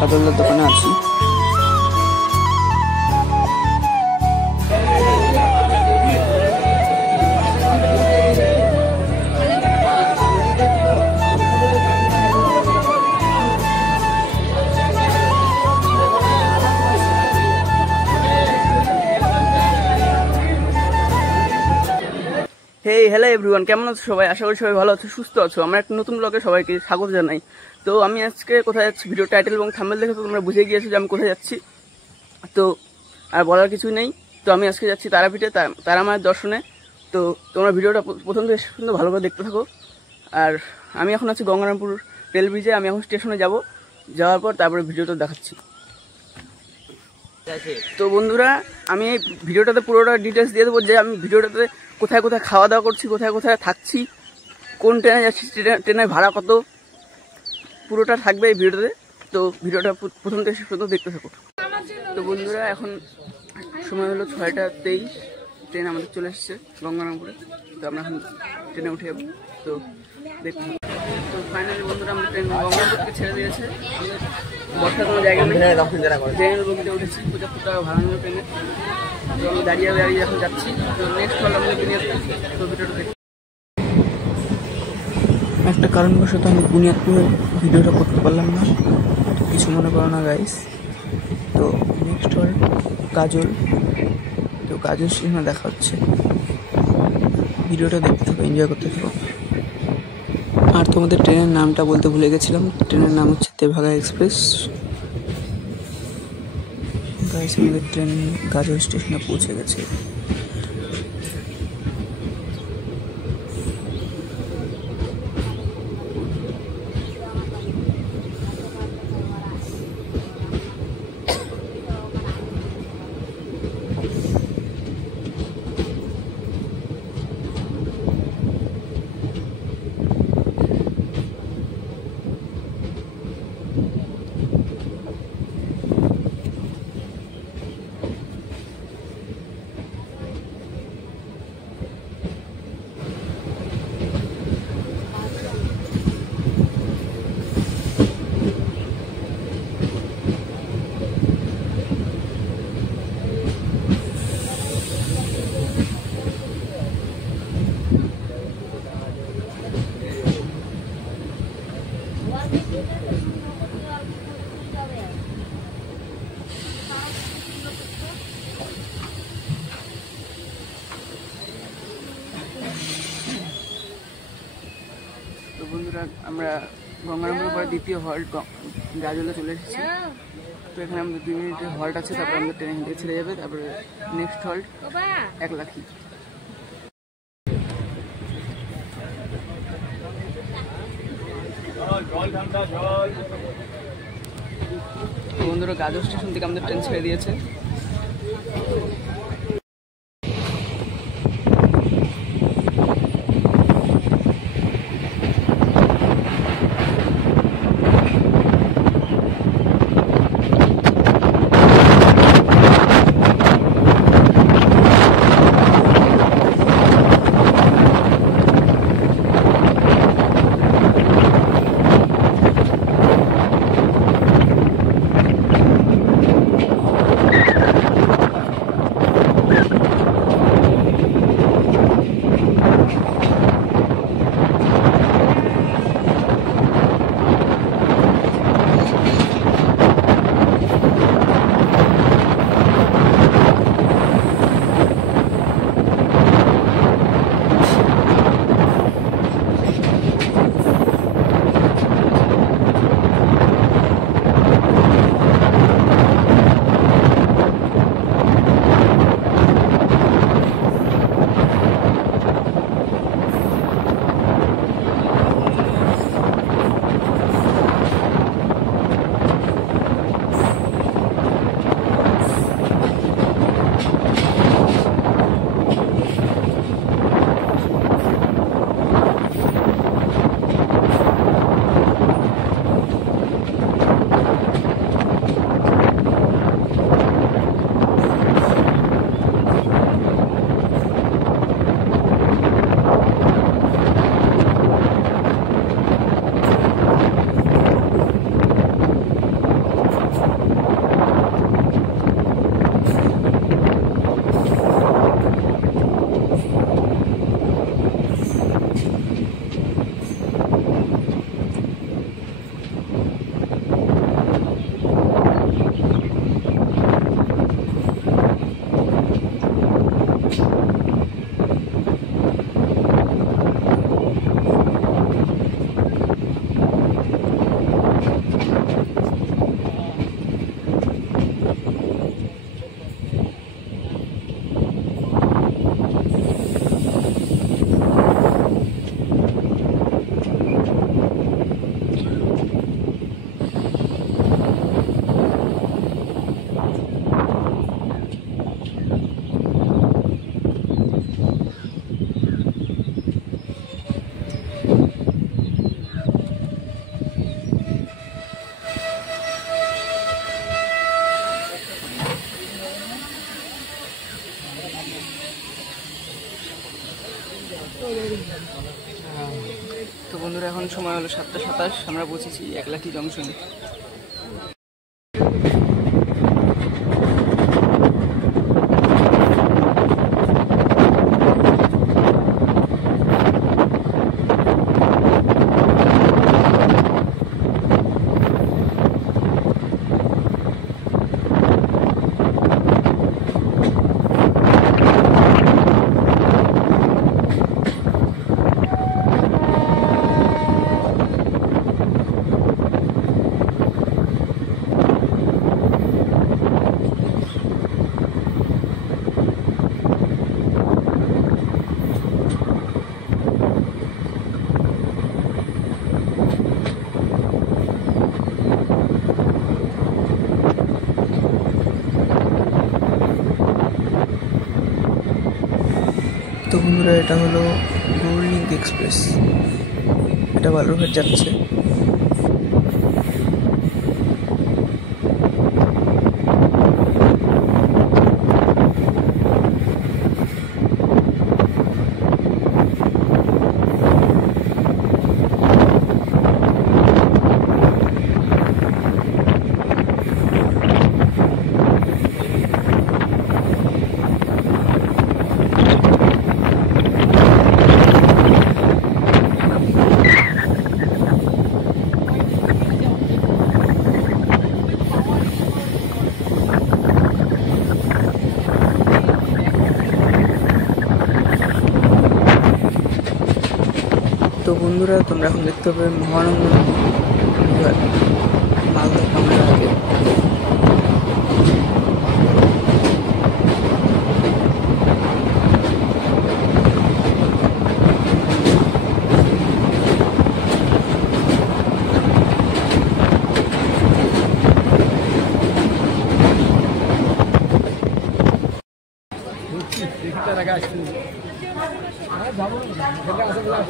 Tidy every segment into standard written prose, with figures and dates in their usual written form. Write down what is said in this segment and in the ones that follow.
কাতলার দোকানে আছি। Hey hello everyone, কেমন আছো সবাই? আশা করি সবাই ভালো আছো, সুস্থ আছো। আমার একটা নতুন ব্লগে সবাইকে স্বাগত জানাই। তো আমি আজকে কোথায় যাচ্ছি, ভিডিও টাইটেল এবং থাম্বনেল দেখে তো তোমরা বুঝে গিয়েছো যে আমি কোথায় যাচ্ছি। তো আর বলার কিছুই নেই। তো আমি আজকে যাচ্ছি তারাপীঠে, তারা মায়ের দর্শনে। তো তোমরা ভিডিওটা প্রথম থেকে শেষ পর্যন্ত ভালো করে দেখতে থাকো। আর আমি এখন আছি গঙ্গারামপুর রেল ব্রিজে। আমি এখন স্টেশনে যাব, যাওয়ার পর তারপরে ভিডিওটা দেখাচ্ছি। তো বন্ধুরা, আমি এই ভিডিওটাতে পুরোটা ডিটেলস দিয়ে দেবো যে আমি ভিডিওটাতে কোথায় কোথায় খাওয়া দাওয়া করছি, কোথায় কোথায় থাকছি, কোন ট্রেনে যাচ্ছি, ট্রেনের ভাড়া কত, পুরোটা থাকবে এই ভিডিওতে। তো ভিডিওটা প্রথম থেকে শেষ পর্যন্ত দেখতে থাকো। তো বন্ধুরা, এখন সময় হলো 6:23, ট্রেন আমাদের চলে এসেছে গঙ্গারামপুরে। তো আমরা এখন ট্রেনে উঠে যাবো। তো দেখতে থাকো। তো ফাইনালি বন্ধুরা, আমরা ট্রেন গঙ্গারামপুরকে ছেড়ে দিয়েছে। আমাদের বসার কোনো জায়গা নেই, ট্রেনের বগিতে উঠেছি। 75 টাকা ভাড়া নিল ট্রেনে। তো আমি দাঁড়িয়ে দাঁড়িয়ে এখন যাচ্ছি। তো নেক্সট হল আমাদের বুনিয়াদপুর। তো ভিডিওটা দেখি। একটা কারণবশত আমি বুনিয়াদপুরের ভিডিওটা করতে পারলাম না, তো কিছু মনে করো না গাইস। তো নেক্সট হল গাজল। তো গাজল স্টেশনে দেখা হচ্ছে। ভিডিওটা দেখতে থাকো, এনজয় করতে থাকো। আর তোমাদের ট্রেনের নামটা বলতে ভুলে গেছিলাম, ট্রেনের নাম হচ্ছে তেভাগা এক্সপ্রেস। গাইস, আমাদের ট্রেন গাজল স্টেশনে পৌঁছে গেছে। তো বন্ধুরা, আমরা গঙ্গারামপুরের পরে দ্বিতীয় হল্ট গাজলে চলে এসেছি। তো এখানে আমাদের 2 মিনিটের হল্ট আছে, তারপরে আমাদের ট্রেন থেকে ছেড়ে যাবে। তারপরে নেক্সট হল্ট একলাখি। বন্ধুরা, গাজল স্টেশন থেকে আমাদের ট্রেন ছেড়ে দিয়েছে। তো বন্ধুরা এখন সময় হলো 7:27, আমরা পৌঁছেছি একলাঠি জংশনে। তো বন্ধুরা এটা হলো গৌরলিঙ্ক এক্সপ্রেস, এটা বালুরঘাট যাচ্ছে। তো বন্ধুরা তোমরা এখন দেখতে পাবে মহানন্দ মালদা কামরার আগে।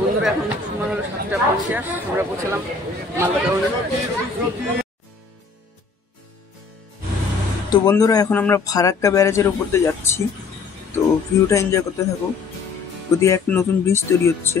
বন্ধুরা এখন সময় হলো 7:50, আমরা পৌঁছলাম মালদা টাউনে। তো বন্ধুরা এখন আমরা ফারাক্কা ব্যারেজের উপর দিয়ে যাচ্ছি, তো ভিউটা এনজয় করতে থাকো। ওদিকে একটা নতুন ব্রিজ তৈরি হচ্ছে।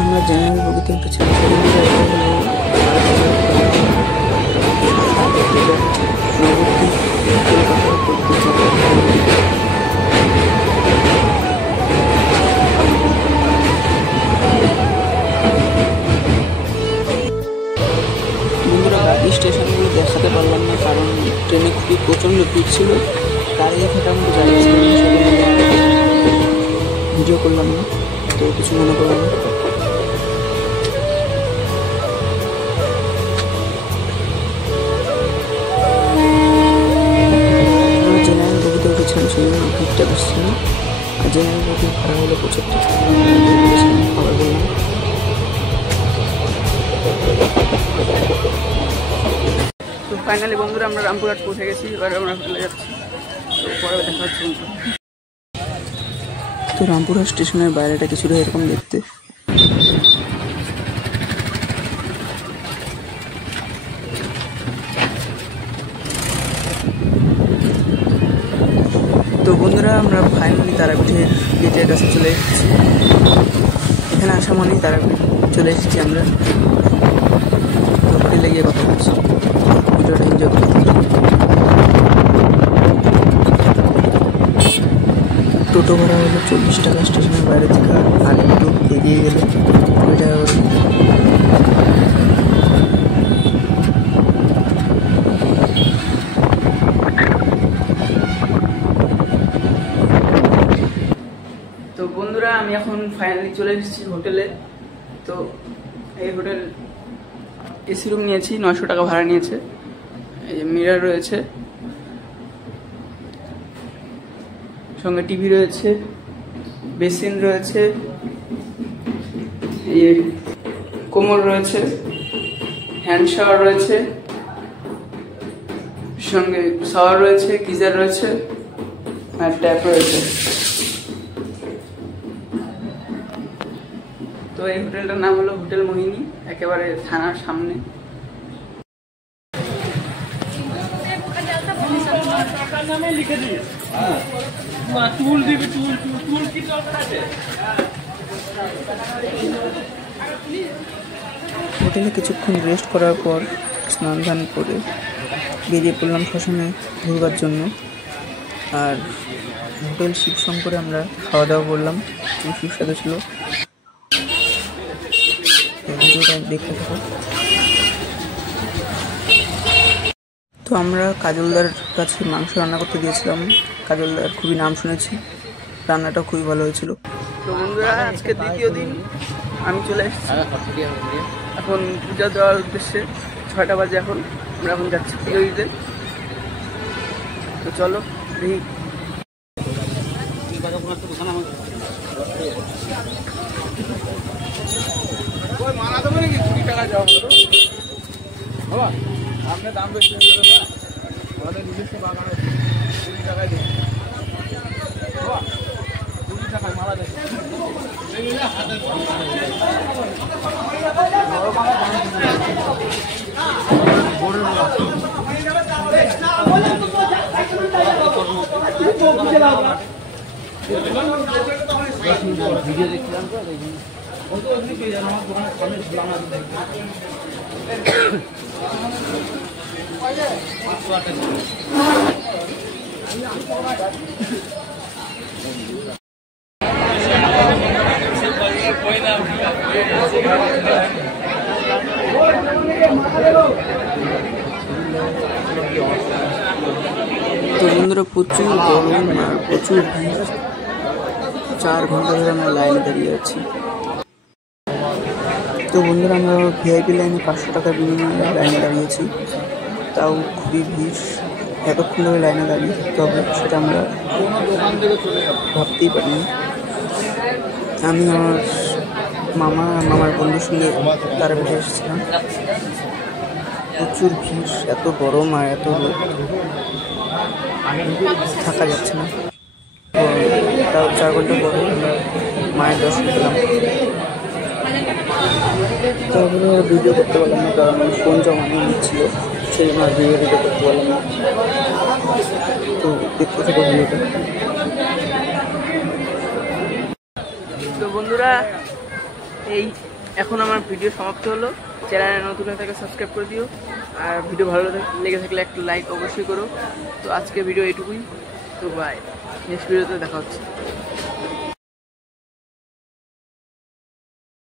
আমরা জেনারেল বগিতে উঠেছি। বাকি স্টেশনগুলো দেখাতে পারলাম না, কারণ ট্রেনে খুবই প্রচণ্ড ভিড় ছিল। দাঁড়িয়ে থাকা আমাকে জানিয়েছিলাম, ভিডিও করলাম না, তো কিছু মনে করলাম না। জেনারেল বগিতে উঠেছিলাম, সেই জন্য ভিড়টা বেশি ছিল। আর জেনারেল বগির ভাড়া হলো 75 টাকা, আবার বললাম। তো ফাইনালি বন্ধুরা আমরা রামপুরহাট পৌঁছে গেছি, এবার আমরা চলে যাচ্ছি। তো পরে দেখা হচ্ছে। তো রামপুরহাট স্টেশনের বাইরেটা কিছুটা এরকম দেখতে। তো বন্ধুরা আমরা ফাইনালি তারাপীঠের গেটের কাছে চলে এসেছি। এখানে আসা মানেই তারাপীঠ চলে এসেছি আমরা। হোটেলে গিয়ে কথা বলছি, ভিডিওটা এনজয় করতে। টোটো ভাড়া হলো 40 টাকা স্টেশনের বাইরে থেকে, আর একটু এগিয়ে গেলে 20 টাকা করে। তো বন্ধুরা আমি এখন ফাইনালি চলে এসেছি হোটেলে। তো এই হোটেল এসি রুম নিয়েছি, 900 টাকা ভাড়া নিয়েছে। এই যে মিরার রয়েছে, সঙ্গে টিভি রয়েছে, বেসিন রয়েছে, এই কোমর রয়েছে, হ্যান্ড শাওয়ার রয়েছে, সঙ্গে শাওয়ার রয়েছে, গিজার রয়েছে আর ট্যাপ রয়েছে। তো এই হোটেলটার নাম হলো হোটেল মোহিনী, একেবারে থানার সামনে। হোটেলে কিছুক্ষণ রেস্ট করার পর স্নান ধান করে বেরিয়ে পড়লাম শ্মশানে ঘুরবার জন্য। আর হোটেল শিবশঙ্করে আমরা খাওয়া দাওয়া করলাম, খুব সুস্বাদু ছিল। ভিডিওটা দেখতে থাকো। তো আমরা কাজলদার কাছে মাংস রান্না করতে দিয়েছিলাম। কাজলদার খুবই নাম শুনেছি, রান্নাটাও খুবই ভালো হয়েছিল। তো বন্ধুরা, আজকে দ্বিতীয় দিন আমি চলে এসেছি এখন পূজা দেওয়ার উদ্দেশ্যে। 6টা বাজে এখন, আমরা এখন যাচ্ছি পুজো দিতে। তো চলো দেখি। মারা দেবো নাকি 20 টাকা যাওয়া হলো বাবা, আপনি দাম বেশি আমাদের নিজস্ব বাগান 20 টাকায় দিন বাবা, 20 টাকায় মারা দেবো। ভিডিও দেখছিলাম তো তো বন্ধুরা, প্রচুর গরম আর প্রচুর ভিড়। 4 ঘন্টা ধরে আমরা লাইনে দাঁড়িয়ে আছি। তো বন্ধুরা, আমরা ভিআইপি লাইনে 500 টাকা বিনিময়ে লাইনে দাঁড়িয়েছি, তাও খুবই ভিড়। এতক্ষণ ধরে লাইনে দাঁড়িয়ে থাকতে হবে সেটা আমরা ভাবতেই পারিনি। আমি আমার মামার বন্ধুর সঙ্গে তারাপীঠে এসেছিলাম। প্রচুর ভিড়, এত গরম আর এত রোদ, থাকা যাচ্ছে না। তাও 4 ঘন্টা পরে আমরা মায়ের দর্শন পেলাম। তারপরে আর ভিডিও করতে পারলাম না, কারণ ফোন জমানো নিচ্ছিল, সেই জন্য আর ভিডিও করতে পারলাম না। তো দেখতে থাকো ভিডিওটা। তো বন্ধুরা, এই এখন আমার ভিডিও সমাপ্ত হলো। চ্যানেলে নতুন হয়ে থাকলে সাবস্ক্রাইব করে দিও, আর ভিডিও ভালো লেগে থাকলে একটা লাইক অবশ্যই করো। তো আজকে ভিডিও এইটুকুই। তো বাই, নেক্সট ভিডিওতে দেখা হচ্ছে।